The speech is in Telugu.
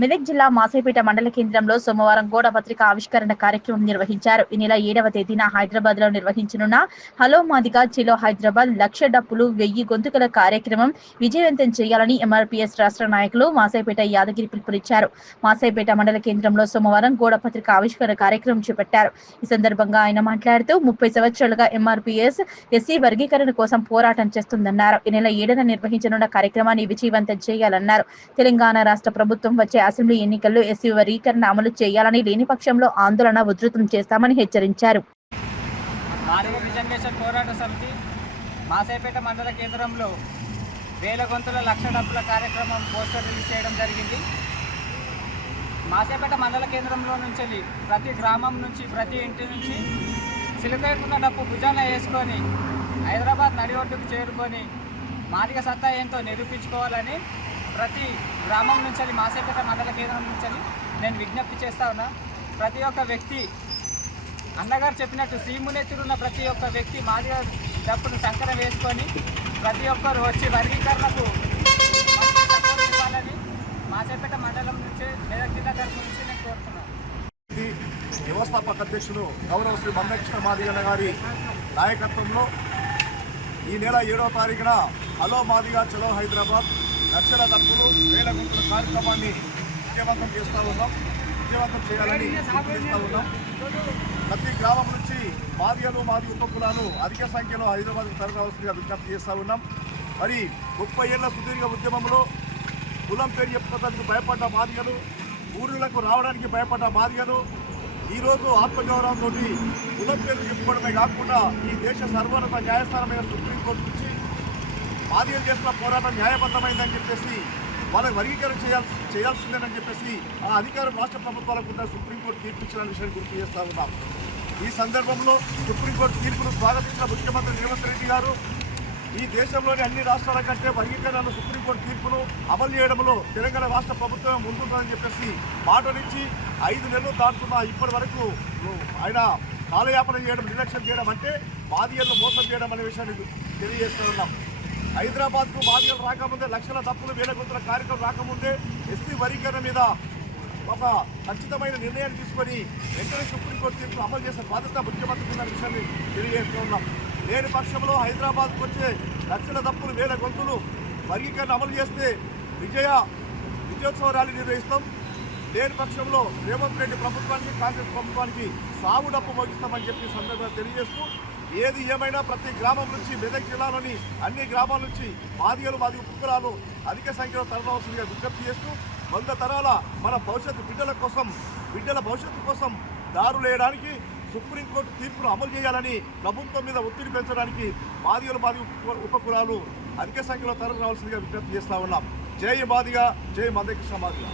మెదక్ జిల్లా మాసైపేట మండల కేంద్రంలో సోమవారం గోడ పత్రిక ఆవిష్కరణ కార్యక్రమం నిర్వహించారు. ఈ నెల 7వ తేదీన హైదరాబాద్ లో నిర్వహించనున్న హలో మాదిగా చెలో హైదరాబాద్ లక్ష డప్పులు 1000 గొంతుకల కార్యక్రమం విజయవంతం చేయాలని ఎంఆర్పీఎస్ రాష్ట్ర నాయకులు మాసైపేట యాదగిరి పిలుపునిచ్చారు. మాసైపేట మండల కేంద్రంలో సోమవారం గోడ పత్రిక ఆవిష్కరణ కార్యక్రమం చేపట్టారు. ఈ సందర్భంగా ఆయన మాట్లాడుతూ 30 సంవత్సరాలుగా ఎంఆర్పీఎస్ ఎస్సీ వర్గీకరణ కోసం పోరాటం చేస్తుందన్నారు. ఈ నెల 7న నిర్వహించనున్న కార్యక్రమాన్ని విజయవంతం చేయాలన్నారు. తెలంగాణ రాష్ట్ర ప్రభుత్వం వచ్చే అసెంబ్లీ ఎన్నికల్లో ఎస్సీ వర్గీకరణ అమలు చేయాలని, లేని పక్షంలో ఆందోళన ఉధృతం చేస్తామని హెచ్చరించారు. పోరాట సమితి మాసైపేట మండల కేంద్రంలో వేల గొంతుల లక్ష డప్పుల కార్యక్రమం పోస్టర్ రిలీజ్ చేయడం జరిగింది. మాసైపేట మండల కేంద్రంలో నుంచి ప్రతి గ్రామం నుంచి ప్రతి ఇంటి నుంచి సిలిపేరుకున్న డప్పు భుజాన వేసుకొని హైదరాబాద్ నడిఒడ్డుకు చేరుకొని మాదిగ సత్తా ఏంటో నిరూపించుకోవాలని ప్రతి గ్రామం నుంచి మాసైపేట మండల కేంద్రం నుంచి నేను విజ్ఞప్తి చేస్తా ఉన్నా. ప్రతి ఒక్క వ్యక్తి అన్నగారు చెప్పినట్టు సీమునెత్తురున్న ప్రతి ఒక్క వ్యక్తి మాదిగ డప్పును సంకరం వేసుకొని ప్రతి ఒక్కరు వచ్చి వర్గీకరణకు ఇవ్వాలని మాసైపేట మండలం నుంచి మెదక్ జిల్లా తరఫు నుంచి నేను కోరుతున్నాను. వ్యవస్థాపక అధ్యక్షుడు గౌరవ శ్రీ మందకృష్ణ మాదిగన్న గారి నాయకత్వంలో ఈ నెల 7వ తారీఖున హలో మాదిగా చలో హైదరాబాద్ లక్షల డప్పులు వేల గుంటల కార్యక్రమాన్ని విజయవంతం చేయాలని పిలుపునిస్తూ ఉన్నాం. ప్రతి గ్రామం నుంచి మాదిగలు మాది ఉపకులాలు అధిక సంఖ్యలో హైదరాబాద్కు తరలివలసిందిగా విజ్ఞప్తి చేస్తూ ఉన్నాం. మరి 30 ఏళ్ల సుదీర్ఘ ఉద్యమంలో కులం పేరు చెప్పుకోవడానికి భయపడ్డ మాదిగలు, ఊరులకు రావడానికి భయపడ్డ మాదిగలు ఈరోజు ఆత్మగౌరవంతో కులం పేరు చెప్పుకోవడమే కాకుండా ఈ దేశ సర్వోన్నత న్యాయస్థానమైన సుప్రీంకోర్టు నుంచి మాదిగలు చేస్తున్న పోరాటం న్యాయబద్ధమైందని చెప్పేసి వాళ్ళకి వర్గీకరణ చేయాల్సిందేనని చెప్పేసి ఆ అధికారం రాష్ట్ర ప్రభుత్వాలకు సుప్రీంకోర్టు తీర్పు ఇచ్చిన విషయాన్ని గుర్తు చేస్తూ ఉన్నాం. ఈ సందర్భంలో సుప్రీంకోర్టు తీర్పును స్వాగతించిన ముఖ్యమంత్రి రేవంత్ రెడ్డి గారు ఈ దేశంలోని అన్ని రాష్ట్రాల కంటే వర్గీకరణ సుప్రీంకోర్టు తీర్పును అమలు చేయడంలో తెలంగాణ రాష్ట్ర ప్రభుత్వం ముందుంటుందని చెప్పేసి మాటనిచ్చి 5 నెలలు దాటుతున్న ఇప్పటి వరకు ఆయన కాలయాపన చేయడం, నిర్లక్ష్యం చేయడం అంటే మాదిగలను మోసం చేయడం అనే విషయాన్ని తెలియజేస్తూ ఉన్నాం. హైదరాబాద్కు మాదిగలు రాకముందే లక్షల డప్పులు వేల గొంతుల కార్యక్రమం రాకముందే ఎస్సీ వర్గీకరణ మీద ఒక ఖచ్చితమైన నిర్ణయాన్ని తీసుకొని వెంటనే సుప్రీంకోర్టు తీర్పును అమలు చేసే బాధ్యత ముఖ్యమంత్రి ఉన్న విషయాన్ని తెలియజేస్తూ ఉన్నాం. లేని పక్షంలో హైదరాబాద్కు వచ్చే లక్షల డప్పులు వేల గొంతులు వర్గీకరణ అమలు చేస్తే విజయోత్సవ ర్యాలీ నిర్వహిస్తాం. లేని పక్షంలో రేవంత్ రెడ్డి ప్రభుత్వానికి, కాంగ్రెస్ ప్రభుత్వానికి సాగు డప్పు మోగిస్తామని చెప్పి సందర్భంగా తెలియజేస్తూ ఏది ఏమైనా ప్రతి గ్రామం నుంచి మెదక్ జిల్లాలోని అన్ని గ్రామాల నుంచి మాదిగలు మాది ఉపకులాలు అధిక సంఖ్యలో తరలివలసిందిగా విజ్ఞప్తి చేస్తూ 100 తరాల మన బిడ్డల భవిష్యత్తు కోసం దారులు వేయడానికి సుప్రీంకోర్టు తీర్పును అమలు చేయాలని ప్రభుత్వం మీద ఒత్తిడి పెంచడానికి మాదిగలు మాది ఉపకులాలు అధిక సంఖ్యలో తరలి రావాల్సిందిగా విజ్ఞప్తి చేస్తా ఉన్నాం. జై మాదిగా, జై మందకృష్ణ మాదిగా.